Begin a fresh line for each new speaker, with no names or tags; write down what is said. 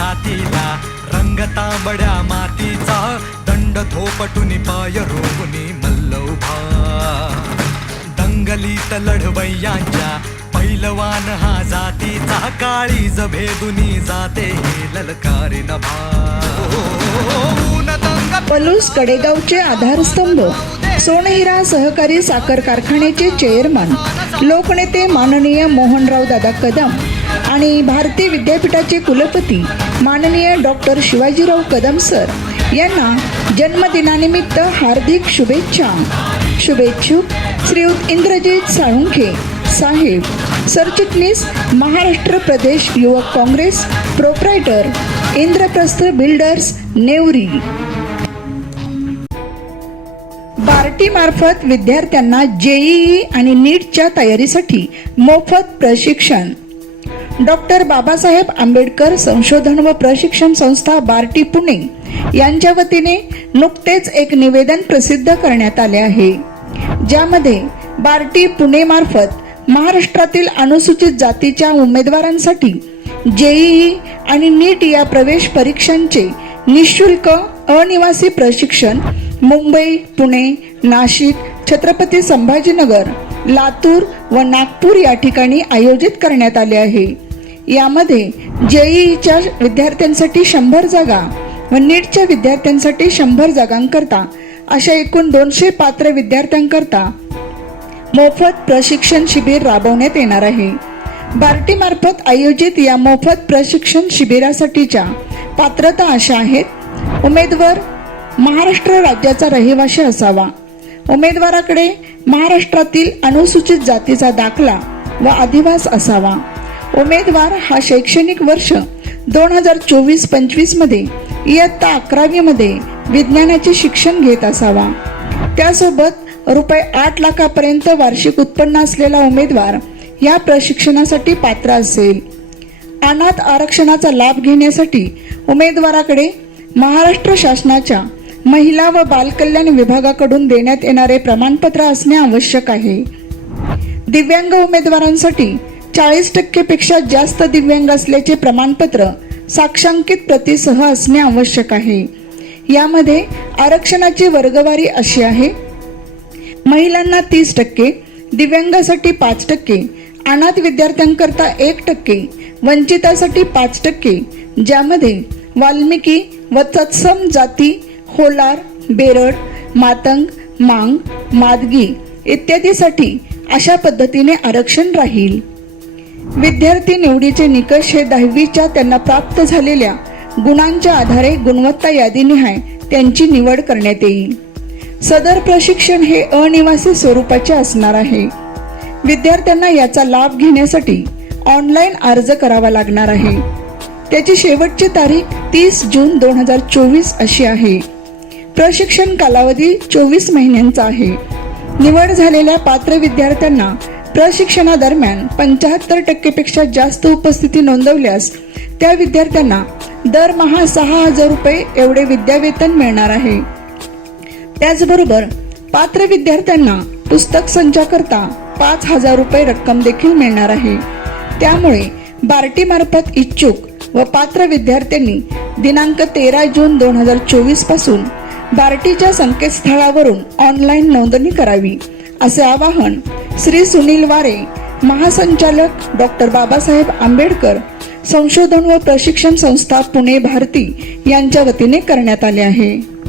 छातीला रंग तांबड्या मातीचा दंड थोपटून पाय रोवणी मल्लौभा. दंगलीत लढवय्यांच्या पैलवान हा जातीचा काळी जभेदुनी जाते हे ललकारी नभा.
पलूस कडेगावचे आधारस्तंभ. सोनहिरा सहकारी साखर कारखान्याचे चेअरमन लोकनेते माननीय मोहनराव दादा कदम. आणि भारती विद्यापीठाचे कुलपती माननीय डॉक्टर शिवाजीराव कदम सर यांना जन्मदिनानिमित्त हार्दिक शुभेच्छा. शुभेच्छुक श्रीयुत इंद्रजित साळुंखे साहेब सरचिटणीस Maharashtra Pradesh Yuvak Congress proprietor Indraprastha builders Nevari. बार्टीमार्फत विद्यार्थ्यांना जेईई आणि नीटच्या तयारीसाठी मोफत प्रशिक्षण. डॉक्टर बाबासाहेब आंबेडकर संशोधन व प्रशिक्षण संस्था बार्टी पुणे यांच्या वतीने नुकतेच एक निवेदन प्रसिद्ध करण्यात आले आहे. ज्यामध्ये बार्टी पुणे मार्फत महाराष्ट्रातील अनुसूचित जातीच्या उमेदवारांसाठी जेईई आणि नीट या प्रवेश परीक्षांचे निशुल्क अनिवासी प्रशिक्षण मुंबई पुणे नाशिक छत्रपती संभाजीनगर लातूर व नागपूर या ठिकाणी आयोजित करण्यात आले आहे. यामध्ये जेईईच्या विद्यार्थ्यांसाठी शंभर जागा व नीटच्या विद्यार्थ्यांसाठी शंभर जागांकरता अशा एकूण दोनशे पात्र विद्यार्थ्यांकरता मोफत प्रशिक्षण शिबिर राबवण्यात येणार आहे. बार्टीमार्फत आयोजित या मोफत प्रशिक्षण शिबिरासाठीच्या पात्रता अशा आहेत. उमेदवार महाराष्ट्र राज्याचा रहिवाशी असावा. उमेदवाराकडे महाराष्ट्रातील अनुसूचित जातीचा दाखला व अधिवास असावा. उमेदवार हा शैक्षणिक वर्ष दोन हजार चोवीस पंचवीसमध्ये इयत्ता अकरावी मध्ये विज्ञानाचे शिक्षण घेत असावा. त्यासोबत रुपये आठ लाखापर्यंत वार्षिक उत्पन्न असलेला उमेदवार या प्रशिक्षणासाठी पात्र असेल. अनाथ आरक्षणाचा लाभ घेण्यासाठी उमेदवाराकडे महाराष्ट्र शासनाच्या महिला व बालकल्याण विभागाकडून देण्यात येणारे प्रमाणपत्र असणे आवश्यक आहे. दिव्यांग उमेदवारांसाठी चाळीस टक्केपेक्षा जास्त दिव्यांग असल्याचे प्रमाणपत्र साक्षांकित प्रतीसह असणे आवश्यक आहे. यामध्ये आरक्षणाची वर्गवारी अशी आहे. महिलांना तीस टक्के दिव्यांगासाठी पाच टक्के अनाथ विद्यार्थ्यांकरता एक टक्के वंचितासाठी पाच टक्के ज्यामध्ये वाल्मिकी व तत्सम जाती होलार बेरड मातंग मांग मादगी इत्यादीसाठी अशा पद्धतीने आरक्षण राहील. विद्यार्थी निवडीचे निकष हे दहावीच्या त्यांना प्राप्त झालेल्या गुणांच्या आधारे गुणवत्ता यादीनिहाय त्यांची निवड करण्यात येईल. सदर प्रशिक्षण हे अनिवासी स्वरूपाचे असणार आहे. विद्यार्थ्यांना याचा लाभ घेण्यासाठी ऑनलाईन अर्ज करावा लागणार आहे. त्याची शेवटची तारीख तीस जून दोन हजार चोवीस अशी आहे. प्रशिक्षण कालावधी चोवीस महिन्यांचा आहे. निवड झालेल्या पात्र विद्यार्थ्यांना प्रशिक्षणादरम्यान पंच्याहत्तर टक्केपेक्षा जास्त उपस्थिती नोंदवल्यास त्या विद्यार्थ्यांना दरमहा सहा हजार रुपये एवढे विद्यावेतन मिळणार आहे. त्याचबरोबर पात्र विद्यार्थ्यांना पुस्तक संचाकरता पाच हजार रुपये रक्कम देखील मिळणार आहे. त्यामुळे बार्टीमार्फत इच्छुक व पात्र विद्यार्थ्यांनी दिनांक तेरा जून दोन हजार चोवीसपासून बार्टीच्या संकेतस्थळावरून ऑनलाईन नोंदणी करावी. असे आवाहन श्री सुनील वारे महासंचालक डॉक्टर बाबासाहेब आंबेडकर संशोधन व प्रशिक्षण संस्था पुणे भारती यांच्या वतीने करण्यात आले आहे.